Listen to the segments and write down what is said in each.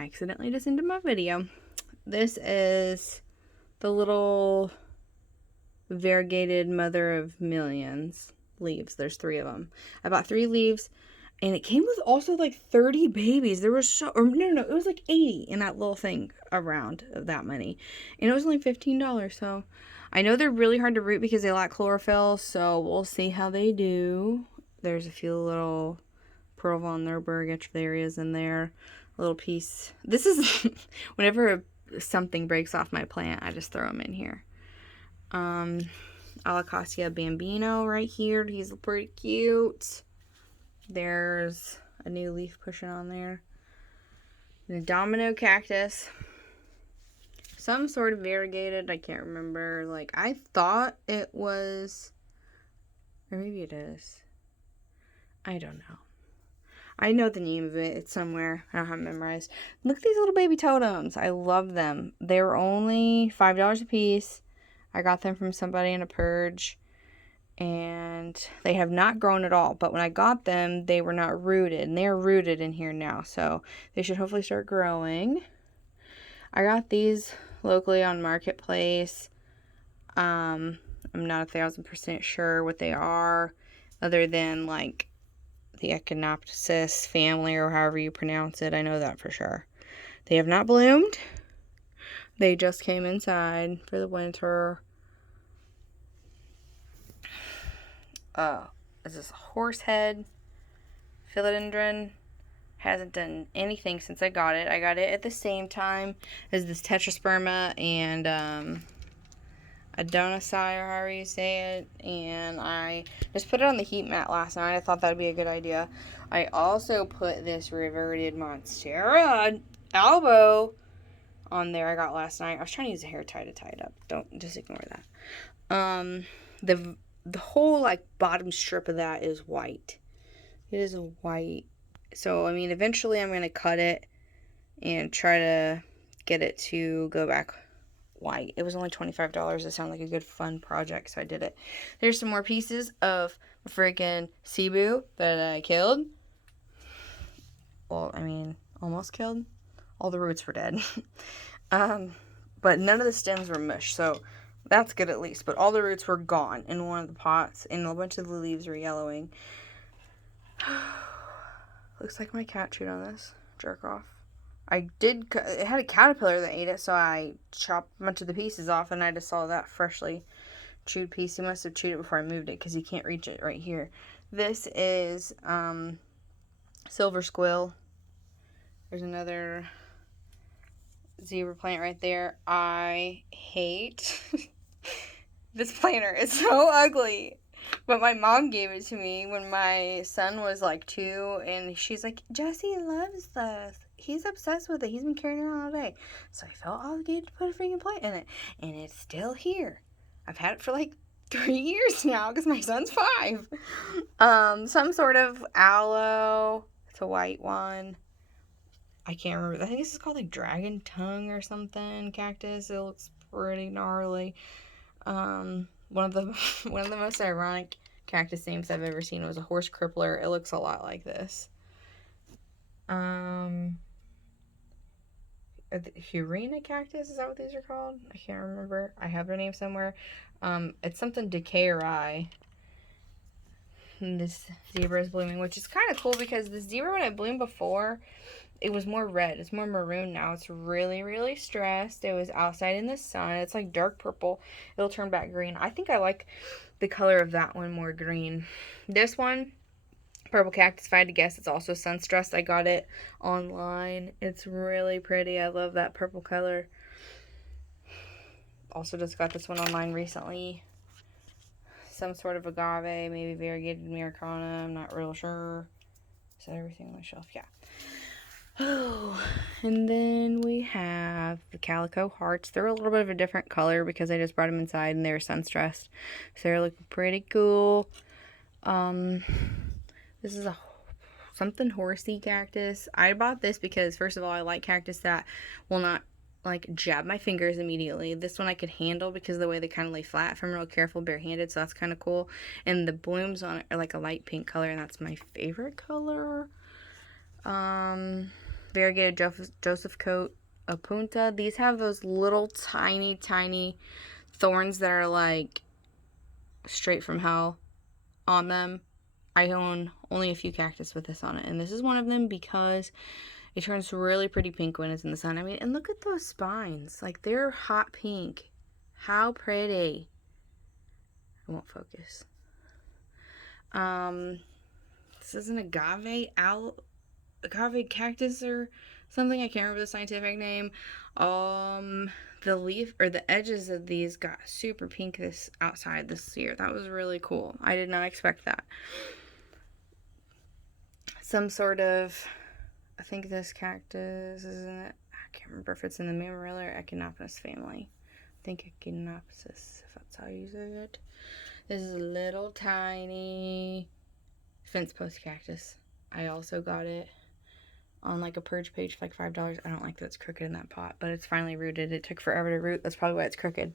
I accidentally just ended my video. This is the little variegated mother of millions leaves. There's 3 of them. I bought 3 leaves, and it came with also like 30 babies. There was no, it was like 80 in that little thing around of that money. And it was only $15, so I know they're really hard to root because they lack chlorophyll, so we'll see how they do. There's a few little Pearl von Nurburg areas in there. A little piece. This is whenever something breaks off my plant, I just throw them in here. Alacasia Bambino right here. He's pretty cute. There's a new leaf pushing on there. The domino cactus. Some sort of variegated. I can't remember. Like, I thought it was, or maybe it is. I don't know. I know the name of it. It's somewhere. I don't have it memorized. Look at these little baby totems. I love them. They were only $5 a piece. I got them from somebody in a purge. And they have not grown at all. But when I got them, they were not rooted. And they're rooted in here now. So they should hopefully start growing. I got these locally on Marketplace. I'm not 1,000% sure what they are. Other than like the Echinopsis family, or however you pronounce it. I know that for sure. They have not bloomed. They just came inside for the winter. This is horsehead philodendron. Hasn't done anything since I got it. I got it at the same time as this tetrasperma and Adonisai, or however you say it, and I just put it on the heat mat last night. I thought that would be a good idea. I also put this reverted Monstera elbow on there I got last night. I was trying to use a hair tie to tie it up. Don't just ignore that. The whole like bottom strip of that is white. It is a white. So I mean, eventually I'm going to cut it and try to get it to go back white. It was only $25. It sounded like a good fun project, so I did it. There's some more pieces of a freaking Cebu that I killed. Well, I mean, almost killed. All the roots were dead. But none of the stems were mush, so that's good at least. But all the roots were gone in one of the pots, and a bunch of the leaves were yellowing. Looks like my cat chewed on this. Jerk off. It had a caterpillar that ate it, so I chopped a bunch of the pieces off, and I just saw that freshly chewed piece. He must have chewed it before I moved it, because you can't reach it right here. This is silver squill. There's another zebra plant right there. I hate this planter. It's so ugly. But my mom gave it to me when my son was like 2, and she's like, Jesse loves this. He's obsessed with it. He's been carrying it around all day. So I felt obligated to put a freaking plant in it. And it's still here. I've had it for like 3 years now because my son's 5. Some sort of aloe. It's a white one. I can't remember. I think this is called like dragon tongue or something. Cactus. It looks pretty gnarly. One of the most ironic cactus names I've ever seen was a horse crippler. It looks a lot like this. Hurina cactus, is that what these are called? I can't remember. I have their name somewhere. It's something decayeri. And this zebra is blooming, which is kind of cool because the zebra, when it bloomed before, it was more red. It's more maroon now. It's really, really stressed. It was outside in the sun. It's like dark purple. It'll turn back green. I think I like the color of that one more green. This one, purple cactus, if I had to guess, it's also sun stressed. I got it online. It's really pretty. I love that purple color. Also just got this one online recently. Some sort of agave, maybe variegated Americana. I'm not real sure. Is that everything on the shelf? Yeah. Oh, and then we have the calico hearts. They're a little bit of a different color because I just brought them inside and they were sun stressed. So they're looking pretty cool. This is something horsey cactus. I bought this because, first of all, I like cactus that will not like jab my fingers immediately. This one I could handle because of the way they kind of lay flat if I'm real careful barehanded, so that's kind of cool. And the blooms on it are like a light pink color, and that's my favorite color. variegated Joseph coat Apunta. These have those little tiny thorns that are like straight from hell on them. I own only a few cactus with this on it, and this is one of them because it turns really pretty pink when it's in the sun. I mean, and look at those spines. Like, they're hot pink. How pretty. I won't focus. This is an agave cactus or something. I can't remember the scientific name. The leaf or the edges of these got super pink this year. That was really cool. I did not expect that. Some sort of, I think this cactus is in it. I can't remember if it's in the Marilla or Echinopsis family. I think Echinopsis, if that's how you say it. This is a little tiny fence post cactus. I also got it on like a purge page for like $5. I don't like that it's crooked in that pot, but it's finally rooted. It took forever to root. That's probably why it's crooked.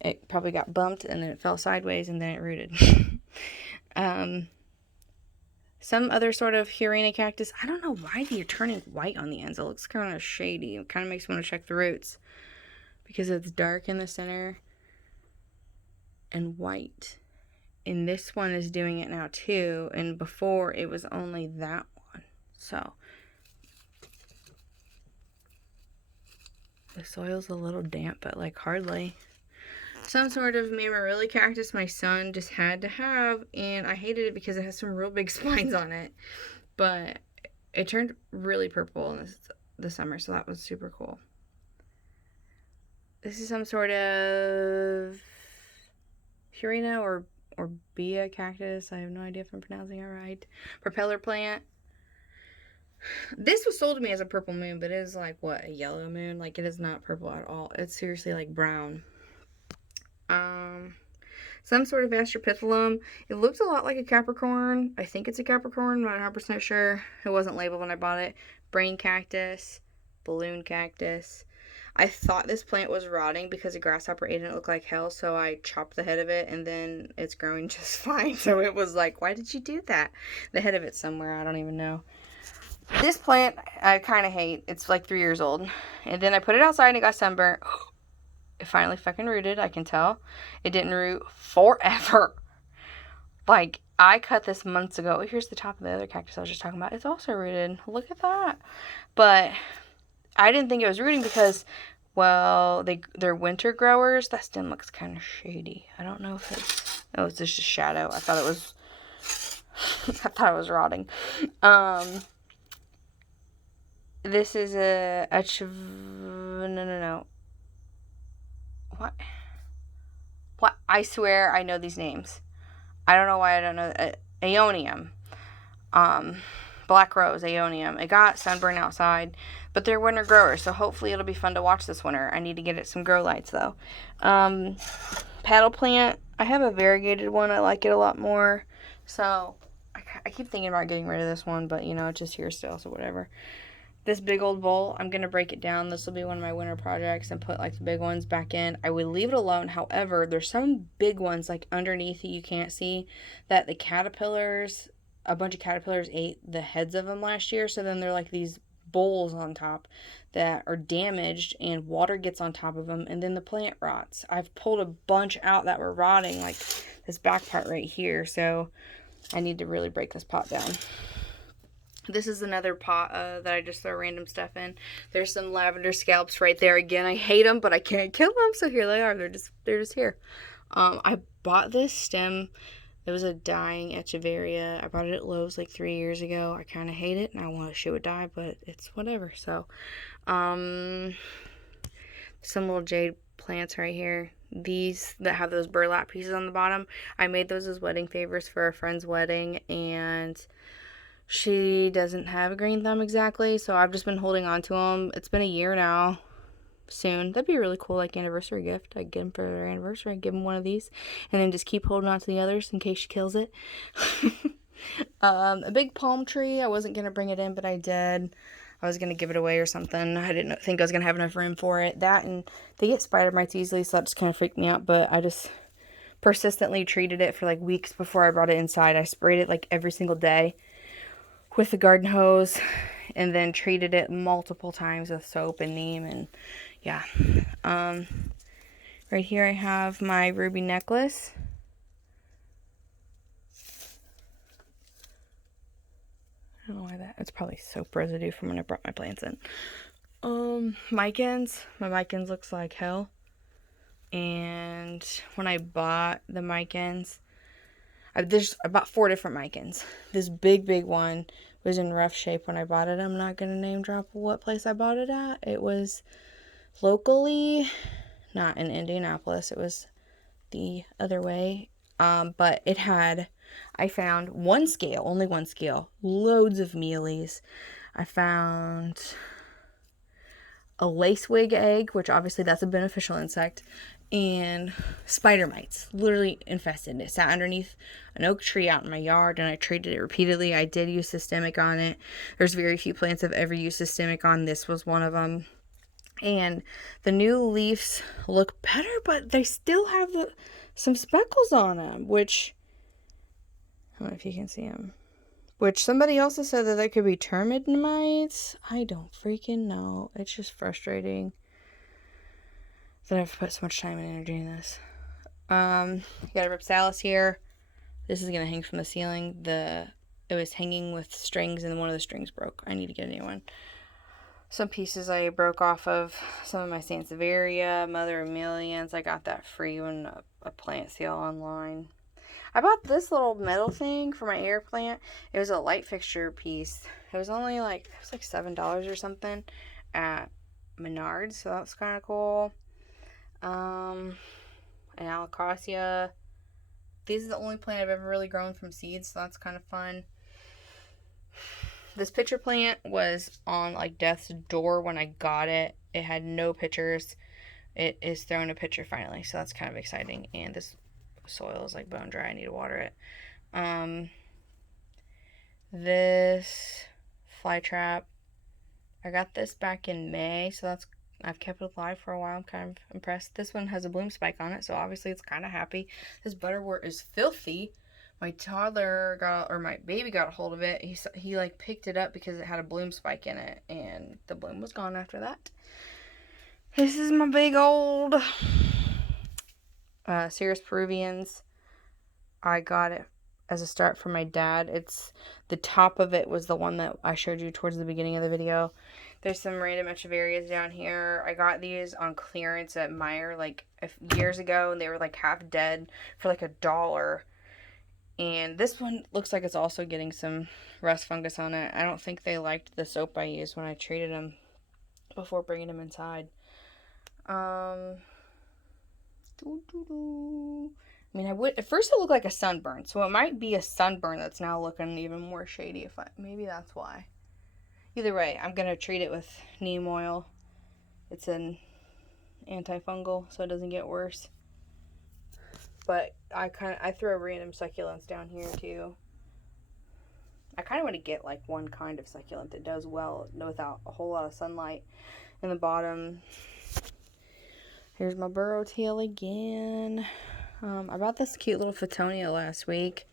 It probably got bumped and then it fell sideways and then it rooted. Some other sort of Hurina cactus. I don't know why they're turning white on the ends. It looks kind of shady. It kind of makes me want to check the roots because it's dark in the center and white. And this one is doing it now too. And before it was only that one. So the soil's a little damp, but like hardly. Some sort of Marilla cactus my son just had to have, and I hated it because it has some real big spines on it. But it turned really purple in the summer, so that was super cool. This is some sort of Hurina or Bia cactus. I have no idea if I'm pronouncing it right. Propeller plant. This was sold to me as a purple moon, but it is like, what, a yellow moon? Like, it is not purple at all. It's seriously like brown. Some sort of Astropithyllum. It looks a lot like a Capricorn. I think it's a Capricorn. I'm not 100% sure. It wasn't labeled when I bought it. Brain cactus. Balloon cactus. I thought this plant was rotting because a grasshopper ate it and it looked like hell, so I chopped the head of it, and then it's growing just fine. So it was like, why did you do that? The head of it's somewhere. I don't even know. This plant I kind of hate. It's like 3 years old. And then I put it outside and it got sunburnt. It finally fucking rooted, I can tell. It didn't root forever. Like, I cut this months ago. Here's the top of the other cactus I was just talking about. It's also rooted. Look at that. But I didn't think it was rooting because, well, they're winter growers. That stem looks kind of shady. I don't know if it's... Oh, it's just a shadow. I thought it was... I thought it was rotting. This is no. What? I swear I know these names. I don't know why I don't know. Aeonium. Black Rose, Aeonium. It got sunburn outside, but they're winter growers, so hopefully it'll be fun to watch this winter. I need to get it some grow lights, though. Paddle plant. I have a variegated one. I like it a lot more. So, I keep thinking about getting rid of this one, but, you know, it's just here still, so whatever. This big old bowl, I'm going to break it down. This will be one of my winter projects and put, like, the big ones back in. I would leave it alone. However, there's some big ones, like, underneath that you can't see that the caterpillars, a bunch of caterpillars ate the heads of them last year. So then they're like these bowls on top that are damaged and water gets on top of them and then the plant rots. I've pulled a bunch out that were rotting, like this back part right here. So I need to really break this pot down. This is another pot that I just throw random stuff in. There's some lavender scallops right there. Again, I hate them, but I can't kill them, so here they are. They're just here. I bought this stem. It was a dying echeveria. I bought it at Lowe's like 3 years ago. I kind of hate it, and I want to show it die, but it's whatever. So, some little jade plants right here. These that have those burlap pieces on the bottom. I made those as wedding favors for a friend's wedding, and she doesn't have a green thumb exactly, so I've just been holding on to them. It's been a year now. Soon. That'd be a really cool, like, anniversary gift. I'd get them for their anniversary. I'd give them one of these, and then just keep holding on to the others in case she kills it. A big palm tree. I wasn't going to bring it in, but I did. I was going to give it away or something. I didn't think I was going to have enough room for it. That, and they get spider mites easily, so that just kind of freaked me out, but I just persistently treated it for, like, weeks before I brought it inside. I sprayed it, like, every single day with the garden hose, and then treated it multiple times with soap and neem, and yeah. Right here I have my ruby necklace. I don't know why that, it's probably soap residue from when I brought my plants in. Micans. My micans looks like hell. And when I bought the micans, there's about 4 different micans. This big one was in rough shape when I bought it. I'm not gonna name drop what place I bought it at. It was locally, not in Indianapolis. It was the other way. But it had, I found one scale, only one scale, loads of mealies. I found a lacewing egg, which obviously that's a beneficial insect, and spider mites literally infested. It sat underneath an oak tree out in my yard, and I treated it repeatedly. I did use systemic on it. There's very few plants I've ever used systemic on. This was one of them. And the new leaves look better, but they still have some speckles on them, which, I don't know if you can see them. Which somebody also said that they could be termites. I don't freaking know. It's just frustrating that I've put so much time and energy in this. You got a Ripsalis here. This is gonna hang from the ceiling. It was hanging with strings and one of the strings broke. I need to get a new one. Some pieces I broke off of some of my Sansevieria, Mother of Millions. I got that free when a plant sale online. I bought this little metal thing for my air plant. It was a light fixture piece. It was only like, $7 or something at Menards, so that was kind of cool. An Alocrasia. This is the only plant I've ever really grown from seeds, so that's kind of fun. This pitcher plant was on like death's door when I got it. It had no pitchers. It is throwing a pitcher finally, so that's kind of exciting. And this soil is like bone dry. I need to water it. This fly trap, I got this back in May, so I've kept it alive for a while. I'm kind of impressed. This one has a bloom spike on it, so obviously it's kind of happy. This butterwort is filthy. My my baby got a hold of it. He like picked it up because it had a bloom spike in it, and the bloom was gone after that. This is my big old Cirrus Peruvians. I got it as a start from my dad. The top of it was the one that I showed you towards the beginning of the video. There's some random Echeverias down here. I got these on clearance at Meijer like years ago, and they were like half dead for like $1. And this one looks like it's also getting some rust fungus on it. I don't think they liked the soap I used when I treated them before bringing them inside. I mean, at first it looked like a sunburn, so it might be a sunburn that's now looking even more shady. Maybe that's why. Either way, I'm gonna treat it with neem oil. It's an antifungal, so it doesn't get worse. But I throw random succulents down here too. I kind of want to get like one kind of succulent that does well without a whole lot of sunlight. In the bottom, here's my burrow tail again. I bought this cute little Photonia last week.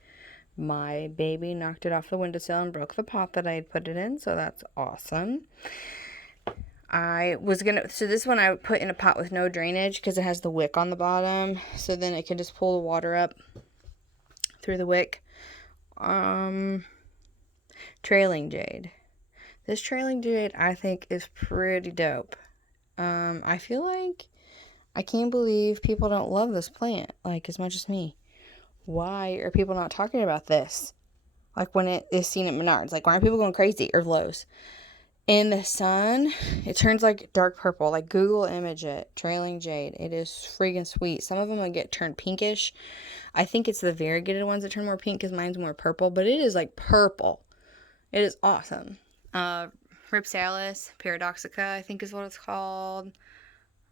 My baby knocked it off the windowsill and broke the pot that I had put it in, so that's awesome. So this one I put in a pot with no drainage because it has the wick on the bottom, so then it can just pull the water up through the wick. Trailing jade. This trailing jade I think is pretty dope. I feel like I can't believe people don't love this plant like as much as me. Why are people not talking about this? Like when it is seen at Menards. Like why aren't people going crazy? Or Lowe's? In the sun, it turns like dark purple. Like Google image it. Trailing jade. It is freaking sweet. Some of them will get turned pinkish. I think it's the variegated ones that turn more pink because mine's more purple. But it is like purple. It is awesome. Ripsalis paradoxica, I think is what it's called.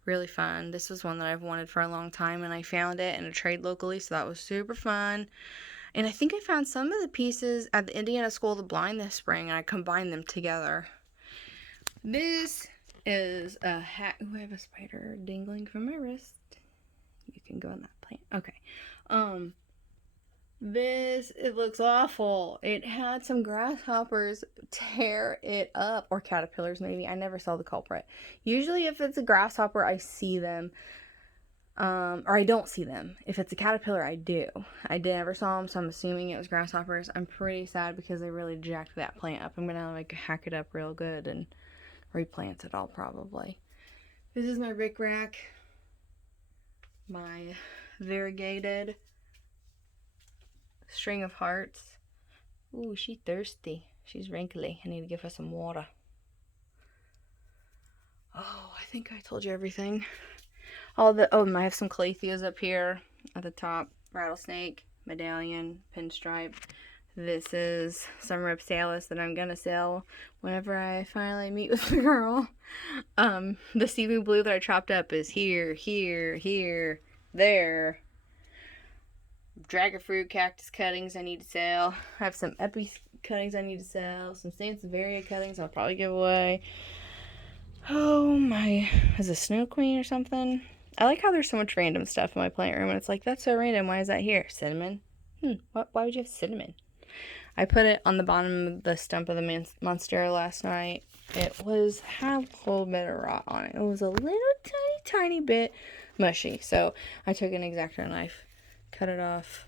Really fun. This was one that I've wanted for a long time, and I found it in a trade locally, so that was super fun. And I think I found some of the pieces at the Indiana School of the Blind this spring, and I combined them together. This is a hat. Ooh, I have a spider dangling from my wrist. You can go on that plant. Okay. It looks awful. It had some grasshoppers tear it up, or caterpillars maybe. I never saw the culprit. Usually if it's a grasshopper, I see them. Or I don't see them. If it's a caterpillar, I do. I never saw them, so I'm assuming it was grasshoppers. I'm pretty sad because they really jacked that plant up. I'm gonna like hack it up real good and replant it all probably. This is my rickrack. My variegated string of hearts. Ooh, she's thirsty. She's wrinkly. I need to give her some water. Oh, I think I told you everything. I have some calatheas up here at the top. Rattlesnake, medallion, pinstripe. This is some Ripsalis that I'm gonna sell whenever I finally meet with the girl. The seaweed blue that I chopped up is here, there. Dragon fruit cactus cuttings I need to sell. I have some epi cuttings I need to sell. Some sansevieria cuttings I'll probably give away. Oh my, is it Snow Queen or something? I like how there's so much random stuff in my plant room, and it's like, that's so random. Why is that here? Cinnamon? Why would you have cinnamon? I put it on the bottom of the stump of the monstera last night. It had a little bit of rot on it. It was a little tiny bit mushy. So I took an X-Acto knife, cut it off.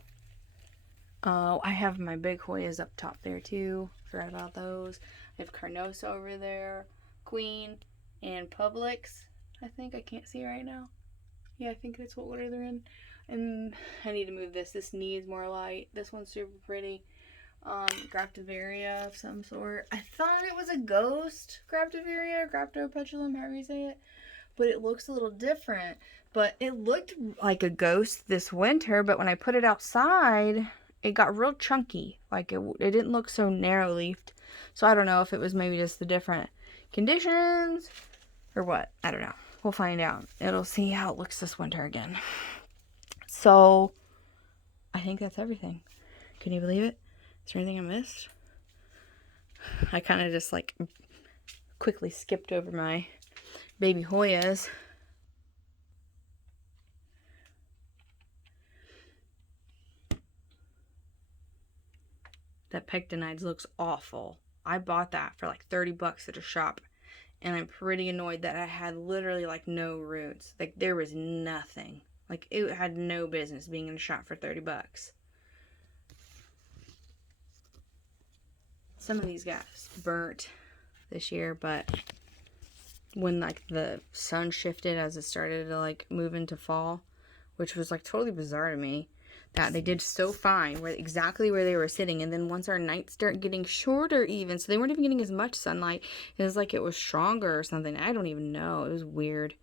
Oh, I have my big Hoyas up top there too. Forgot about those. I have Carnosa over there, Queen, and Publix. I think I can't see right now. Yeah, I think that's what order they're in. And I need to move this. This needs more light. This one's super pretty. Graptivaria of some sort. I thought it was a ghost Graptivaria, Graptopetalum, however you say it. But it looks a little different. But it looked like a ghost this winter, but when I put it outside, it got real chunky. Like it didn't look so narrow-leafed. So I don't know if it was maybe just the different conditions or what. I don't know. We'll find out. It'll see how it looks this winter again. So I think that's everything. Can you believe it? Is there anything I missed? I kind of just like quickly skipped over my baby Hoyas. That pectinides looks awful. I bought that for like $30 at a shop. And I'm pretty annoyed that I had literally like no roots. Like there was nothing. Like it had no business being in a shop for $30. Some of these got burnt this year, but when like the sun shifted as it started to like move into fall, which was like totally bizarre to me, that they did so fine exactly where they were sitting, and then once our nights start getting shorter even, so they weren't even getting as much sunlight, it was like it was stronger or something. I don't even know. It was weird.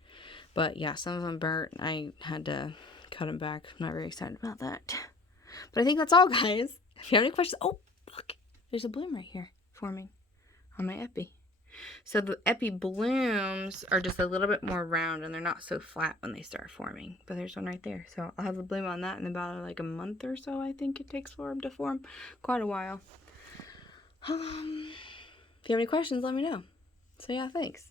But yeah, some of them burnt. I had to cut them back. I'm not very excited about that. But I think that's all, guys. If you have any questions, oh look, there's a bloom right here forming on my epi. So the epi blooms are just a little bit more round, and they're not so flat when they start forming. But there's one right there. So I'll have a bloom on that in about like a month or so. I think it takes for them to form. Quite a while. If you have any questions, let me know. So yeah, thanks.